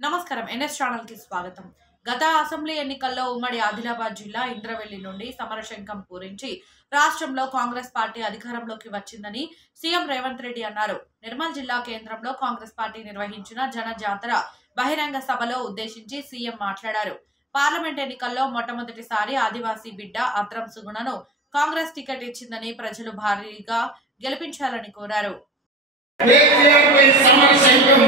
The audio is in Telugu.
నమస్కారం ఎన్ఎస్ ఛానల్ కి స్వాగతం। గత అసెంబ్లీ ఎన్నికల్లో ఉమ్మడి ఆదిలాబాద్ జిల్లా ఇంద్రవెల్లి నుండి సమరశంఖం పూరించి రాష్ట్రంలో కాంగ్రెస్ పార్టీ అధికారంలోకి వచ్చిందని సీఎం రేవంత్ రెడ్డి అన్నారు। నిర్మల్ జిల్లా కేంద్రంలో కాంగ్రెస్ పార్టీ నిర్వహించిన జన జాతర బహిరంగ సభలో ఉద్దేశించి సీఎం మాట్లాడారు। పార్లమెంట్ ఎన్నికల్లో మొట్టమొదటిసారి ఆదివాసీ బిడ్డ అత్రం సుగుణను కాంగ్రెస్ టికెట్ ఇచ్చిందని ప్రజలు భారీగా గెలిపించాలని కోరారు। సమరశంఖం